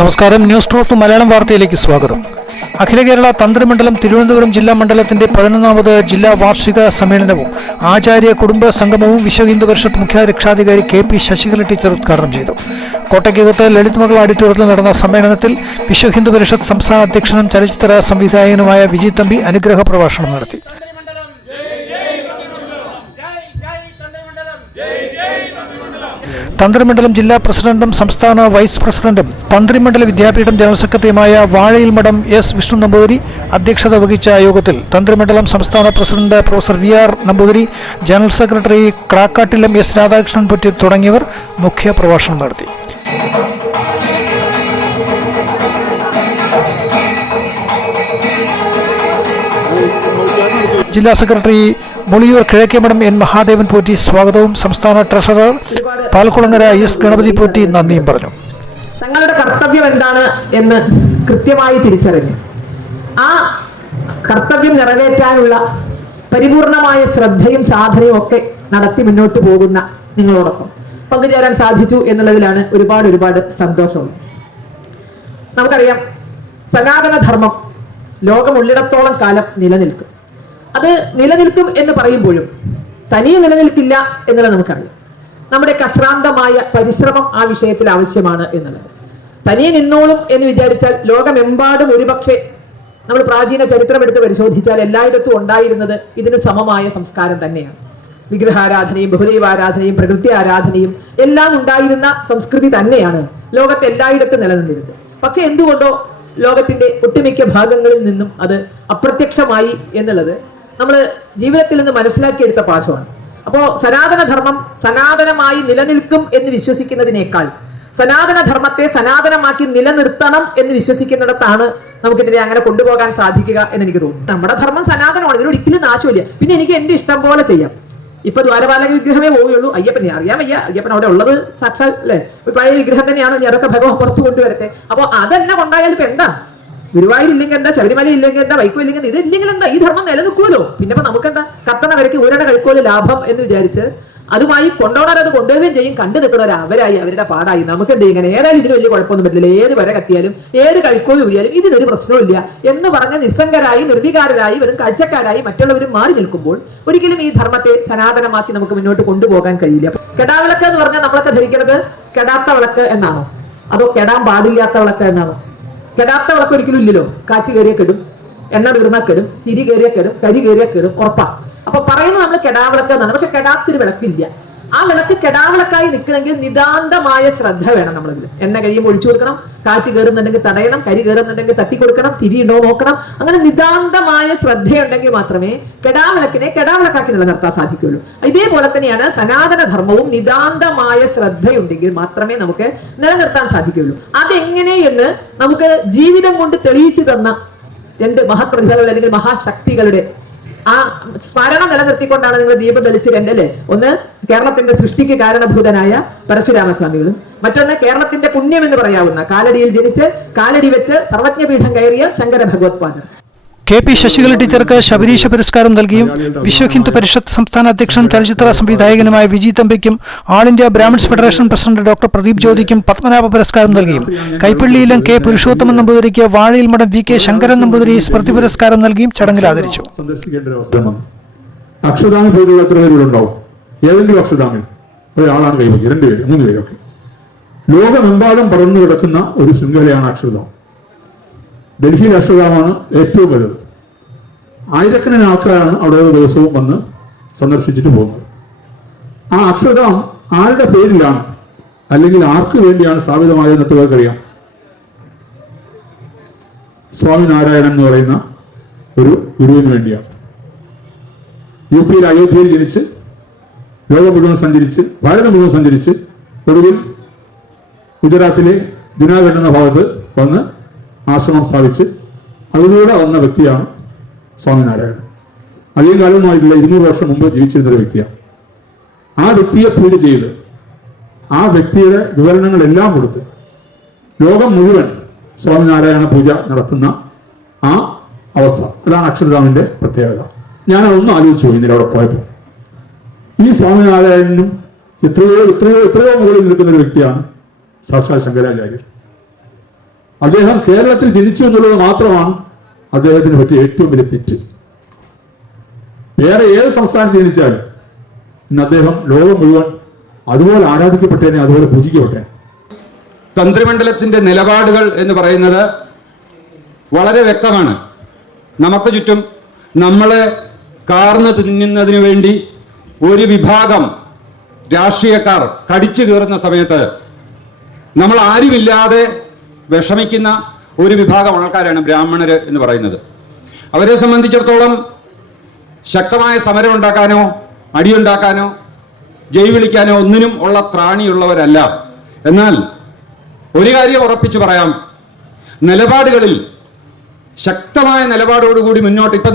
നമസ്കാരം. News troph Malayalam വാർത്തയിലേക്ക് സ്വാഗതം. അഖില കേരള തന്ത്രിമണ്ഡലം തിരുവനന്തപുരം ജില്ലാ മണ്ഡലത്തിന്റെ പതിനൊന്നാമത് ജില്ലാ വാർഷിക സമ്മേളനവും ആചാര്യ കുടുംബ സംഗമവും വിശ്വ ഹിന്ദു പരിഷത്ത് മുഖ്യ രക്ഷാധികാരി കെ പി ശശികല ടീച്ചർ ഉദ്ഘാടനം ചെയ്തു. കോട്ടയ്ക്കകത്ത് ലളിത് മകൾ ഓഡിറ്റോറിയത്തിൽ നടന്ന സമ്മേളനത്തിൽ വിശ്വ ഹിന്ദു പരിഷത്ത് സംസ്ഥാന അധ്യക്ഷനും ചലച്ചിത്ര സംവിധായകനുമായ വിജയ് തമ്പി അനുഗ്രഹ പ്രഭാഷണം നടത്തി. തന്ത്രിമണ്ഡലം ജില്ലാ പ്രസിഡന്റും സംസ്ഥാന വൈസ് പ്രസിഡന്റും തന്ത്രിമണ്ഡല വിദ്യാപീഠം ജനറൽ സെക്രട്ടറിയുമായ വാഴയിൽ മഠം എസ് വിഷ്ണു നമ്പൂതിരി അധ്യക്ഷത വഹിച്ച യോഗത്തിൽ തന്ത്രിമണ്ഡലം സംസ്ഥാന president professor V R Namboothiri general secretary Krakkattillam S Radhakrishnan Potti തുടങ്ങിയവർ മുഖ്യ പ്രഭാഷണം നടത്തി. ജില്ലാ സെക്രട്ടറി മുളിയൂർ കിഴക്കേമഠം എൻ മഹാദേവൻ പോറ്റി സ്വാഗതവും സംസ്ഥാന ട്രഷറർ പാൽക്കുളങ്ങര എസ് ഗണപതി പോറ്റി നന്ദിയും പറഞ്ഞു. തങ്ങളുടെ കർത്തവ്യം എന്താണ് എന്ന് കൃത്യമായി തിരിച്ചറിഞ്ഞു. ആ കർത്തവ്യം നിറവേറ്റാനുള്ള പരിപൂർണമായ ശ്രദ്ധയും സാധനയും ഒക്കെ നടത്തി മുന്നോട്ട് പോകുന്ന നിങ്ങളോടൊപ്പം പങ്കുചേരാൻ സാധിച്ചു എന്നുള്ളതിലാണ് ഒരുപാട് ഒരുപാട് സന്തോഷം. നമുക്കറിയാം സനാതന ധർമ്മം ലോകമുള്ളിടത്തോളം കാലം നിലനിൽക്കും. അത് നിലനിൽക്കും എന്ന് പറയുമ്പോഴും തനിയെ നിലനിൽക്കില്ല എന്നുള്ളത് നമുക്കറിയാം. നമ്മുടെ കശ്രാന്തമായ പരിശ്രമം ആ വിഷയത്തിൽ ആവശ്യമാണ് എന്നുള്ളത്. തനിയെ നിന്നോളും എന്ന് വിചാരിച്ചാൽ ലോകമെമ്പാടും ഒരുപക്ഷെ നമ്മൾ പ്രാചീന ചരിത്രം എടുത്ത് പരിശോധിച്ചാൽ എല്ലായിടത്തും ഉണ്ടായിരുന്നത് ഇതിന് സമമായ സംസ്കാരം തന്നെയാണ്. വിഗ്രഹാരാധനയും ബഹുദൈവാരാധനയും പ്രകൃതി ആരാധനയും എല്ലാം ഉണ്ടായിരുന്ന സംസ്കൃതി തന്നെയാണ് ലോകത്ത് എല്ലായിടത്തും നിലനിന്നിരുന്നത്. പക്ഷെ എന്തുകൊണ്ടോ ലോകത്തിന്റെ ഒട്ടുമിക്ക ഭാഗങ്ങളിൽ നിന്നും അത് അപ്രത്യക്ഷമായി എന്നുള്ളത് നമ്മൾ ജീവിതത്തിൽ നിന്ന് മനസ്സിലാക്കിയെടുത്ത പാഠമാണ്. അപ്പോ സനാതനധർമ്മം സനാതനമായി നിലനിൽക്കും എന്ന് വിശ്വസിക്കുന്നതിനേക്കാൾ സനാതനധർമ്മത്തെ സനാതനമാക്കി നിലനിർത്തണം എന്ന് വിശ്വസിക്കുന്നിടത്താണ് നമുക്കിതിനെ അങ്ങനെ കൊണ്ടുപോകാൻ സാധിക്കുക എന്ന് എനിക്ക് തോന്നുന്നു. നമ്മുടെ ധർമ്മം സനാതനമാണ് ഇതിന് ഒരിക്കലും നാശമില്ല. പിന്നെ എനിക്ക് എന്റെ ഇഷ്ടം പോലെ ചെയ്യാം. ഇപ്പൊ ദ്വാരപാലക വിഗ്രഹമേ പോവുകയുള്ളൂ. അയ്യപ്പനെ അറിയാം അയ്യ അയ്യപ്പൻ അവിടെ ഉള്ളത് സാക്ഷാൽ അല്ലേ? പഴയ വിഗ്രഹം തന്നെയാണ്. ഇനി അതൊക്കെ ഭഗവാൻ പുറത്തു കൊണ്ടുവരട്ടെ. അപ്പൊ അതെന്നെ കൊണ്ടായാലും ഇപ്പൊ എന്താ? ഗുരുവായൂർ ഇല്ലെങ്കിൽ എന്താ? ശബരിമല ഇല്ലെങ്കിൽ എന്താ? വൈക്കോ ഇല്ലെങ്കിൽ ഇത് ഇല്ലെങ്കിൽ എന്താ? ഈ ധർമ്മം നിലനിൽക്കുമല്ലോ. പിന്നെ ഇപ്പൊ നമുക്കെന്താ? കത്തണ വരയ്ക്ക് ഊരണ കഴിക്കോൽ ലാഭം എന്ന് വിചാരിച്ച് അതുമായി കൊണ്ടോടാൻ അത് കൊണ്ടുവരികയും ചെയ്യും. കണ്ടു നിൽക്കണവർ അവരായി അവരുടെ പാടായി. നമുക്ക് എന്ത് ഇങ്ങനെ ഏതായാലും ഇതിന് വലിയ കുഴപ്പമൊന്നും പറ്റില്ല. ഏത് വരെ കത്തിയാലും ഏത് കഴിക്കോ ഊരിയാലും ഇതിനൊരു പ്രശ്നമില്ല എന്ന് പറഞ്ഞ നിസ്സംഗരായി നിർവികാരരായി വെറും കാഴ്ചക്കാരായി മറ്റുള്ളവരും മാറി നിൽക്കുമ്പോൾ ഒരിക്കലും ഈ ധർമ്മത്തെ സനാതനമാക്കി നമുക്ക് മുന്നോട്ട് കൊണ്ടുപോകാൻ കഴിയില്ല. കെടാവിളക്ക് എന്ന് പറഞ്ഞാൽ നമ്മളൊക്കെ ധരിക്കുന്നത് കെടാത്ത വിളക്ക് എന്നാണോ? അതോ കെടാൻ പാടില്ലാത്ത വിളക്ക് എന്നാണോ? കെടാത്ത വിളക്ക് ഒരിക്കലും ഇല്ലല്ലോ. കാറ്റ് കയറിയ കെടും. എണ്ണ തീർന്നാൽ കെടും. തിരി കയറിയ കെടും. കരി കയറിയ കെടും. ഉറപ്പാ. അപ്പൊ പറയുന്നത് നമ്മൾ കെടാവിളക്ക് എന്നാണ് പക്ഷെ കെടാത്തൊരു വിളക്കില്ല. ആ വിളക്ക് കെടാവിളക്കായി നിൽക്കണമെങ്കിൽ നിതാന്തമായ ശ്രദ്ധ വേണം നമ്മളിൽ എണ്ണ കഴിയുമ്പോൾ ഒഴിച്ചു കൊടുക്കണം കാറ്റ് കയറുന്നുണ്ടെങ്കിൽ തടയണം കരി കയറുന്നുണ്ടെങ്കിൽ തട്ടി കൊടുക്കണം തിരി ഉണ്ടോ നോക്കണം. അങ്ങനെ നിതാന്തമായ ശ്രദ്ധയുണ്ടെങ്കിൽ മാത്രമേ കെടാവിളക്കിനെ കെടാവിളക്കാക്കി നിലനിർത്താൻ സാധിക്കുകയുള്ളൂ. ഇതേപോലെ തന്നെയാണ് സനാതന ധർമ്മവും നിതാന്തമായ ശ്രദ്ധയുണ്ടെങ്കിൽ മാത്രമേ നമുക്ക് നിലനിർത്താൻ സാധിക്കുകയുള്ളൂ. അതെങ്ങനെ എന്ന് നമുക്ക് ജീവിതം കൊണ്ട് തെളിയിച്ചു തന്ന രണ്ട് മഹാപ്രതിഭകൾ അല്ലെങ്കിൽ മഹാശക്തികളുടെ ആ സ്മരണ നിലനിർത്തിക്കൊണ്ടാണ് നിങ്ങൾ ദീപം തെളിച്ചിരണ്ട് അല്ലേ? ഒന്ന് കേരളത്തിന്റെ സൃഷ്ടിക്ക് കാരണഭൂതനായ പരശുരാമസ്വാമികളും മറ്റൊന്ന് കേരളത്തിന്റെ പുണ്യം എന്ന് പറയാവുന്ന കാലടിയിൽ ജനിച്ച് കാലടി വെച്ച് സർവജ്ഞപീഠം കയറിയ ശങ്കര ഭഗവത്പാദർ കെ പി ശശികല ടീച്ചർക്ക് ശബരീശ പുരസ്കാരം നൽകിയും വിശ്വ ഹിന്ദു പരിഷത്ത് സംസ്ഥാന അധ്യക്ഷൻ ചലച്ചിത്ര സംവിധായകനുമായ Viji തമ്പിക്കും all India Brahmins federation president doctor Pradeep ജ്യോതിക്കും Padmanabha പുരസ്കാരം നൽകിയും. കൈപ്പള്ളിയിലും കെ പുരുഷോത്തമൻ നമ്പൂതിരിക്ക് വാഴയിൽ മഠം വി കെ ശങ്കരൻ നമ്പൂതിരി സ്മൃതി പുരസ്കാരം നൽകിയും ചടങ്ങിൽ ആദരിച്ചു. ലോകമെമ്പാടും പടർന്നു കിടക്കുന്ന ഒരു ശൃംഖലയാണ് അക്ഷരധാം ഡൽഹിയിൽ അക്ഷരധാമാണ് ഏറ്റവും വലുത്. ആയിരക്കണക്കിന് ആൾക്കാരാണ് അവിടെ ദിവസവും വന്ന് സന്ദർശിച്ചിട്ട് പോകുന്നത്. ആ അക്ഷരധാം ആരുടെ പേരിലാണ്? അല്ലെങ്കിൽ ആർക്ക് വേണ്ടിയാണ് സ്ഥാപിതമായതെന്ന് എത്ര പേർക്കറിയാം സ്വാമിനാരായണൻ എന്ന് പറയുന്ന ഒരു ഗുരുവിന് വേണ്ടിയാണ്. യു പിയിൽ അയോധ്യയിൽ ജനിച്ച് ലോകം മുഴുവൻ സഞ്ചരിച്ച് ഭാരതം മുഴുവൻ സഞ്ചരിച്ച് ഒടുവിൽ ഗുജറാത്തിലെ ജുനാഗഡ് എന്ന ഭാഗത്ത് വന്ന് ആശ്രമം സ്ഥാപിച്ച് അതിലൂടെ വന്ന വ്യക്തിയാണ് സ്വാമിനാരായണൻ അധികം കാലമായിട്ടില്ല ഇരുന്നൂറ് വർഷം മുമ്പ് ജീവിച്ചിരുന്ന ഒരു വ്യക്തിയാണ്. ആ വ്യക്തിയെ പൂജ ചെയ്ത് ആ വ്യക്തിയുടെ വിവരണങ്ങളെല്ലാം കൊടുത്ത് ലോകം മുഴുവൻ സ്വാമിനാരായണ പൂജ നടത്തുന്ന ആ അവസ്ഥ. അതാണ് അക്ഷരധാമിന്റെ പ്രത്യേകത. ഞാൻ അതൊന്നും ആലോചിച്ചു ഇന്നലെ അവിടെ പോയപ്പോൾ ഈ സ്വാമിനാരായണനും എത്രയോ എത്രയോ എത്രയോ മുകളിൽ നിൽക്കുന്ന ഒരു വ്യക്തിയാണ് സാക്ഷാൽ ശങ്കരാചാര്യർ. അദ്ദേഹം കേരളത്തിൽ ജനിച്ചു എന്നുള്ളത് മാത്രമാണ് അദ്ദേഹത്തിന് പറ്റിയ ഏറ്റവും വലിയ തെറ്റ്. വേറെ ഏത് സംസ്ഥാനത്ത് ജനിച്ചാലും ഇന്ന് അദ്ദേഹം ലോകം മുഴുവൻ അതുപോലെ ആരാധിക്കപ്പെട്ടേനെ അതുപോലെ പൂജിക്കപ്പെട്ടേനെ. തന്ത്രിമണ്ഡലത്തിന്റെ നിലപാടുകൾ എന്ന് പറയുന്നത് വളരെ വ്യക്തമാണ്. നമുക്ക് ചുറ്റും നമ്മളെ കാർന്ന് തിന്നുന്നതിന് വേണ്ടി ഒരു വിഭാഗം രാഷ്ട്രീയക്കാർ കടിച്ചു കയറുന്ന സമയത്ത് നമ്മൾ ആരുമില്ലാതെ വിഷമിക്കുന്ന ഒരു വിഭാഗം ആൾക്കാരാണ് ബ്രാഹ്മണർ എന്ന് പറയുന്നത്. അവരെ സംബന്ധിച്ചിടത്തോളം ശക്തമായ സമരം ഉണ്ടാക്കാനോ അടിയുണ്ടാക്കാനോ ജയ് വിളിക്കാനോ ഒന്നിനും ഉള്ള ത്രാണിയുള്ളവരല്ല. എന്നാൽ ഒരു കാര്യം ഉറപ്പിച്ചു പറയാം. നിലപാടുകളിൽ ശക്തമായ നിലപാടോടുകൂടി മുന്നോട്ട് ഇപ്പം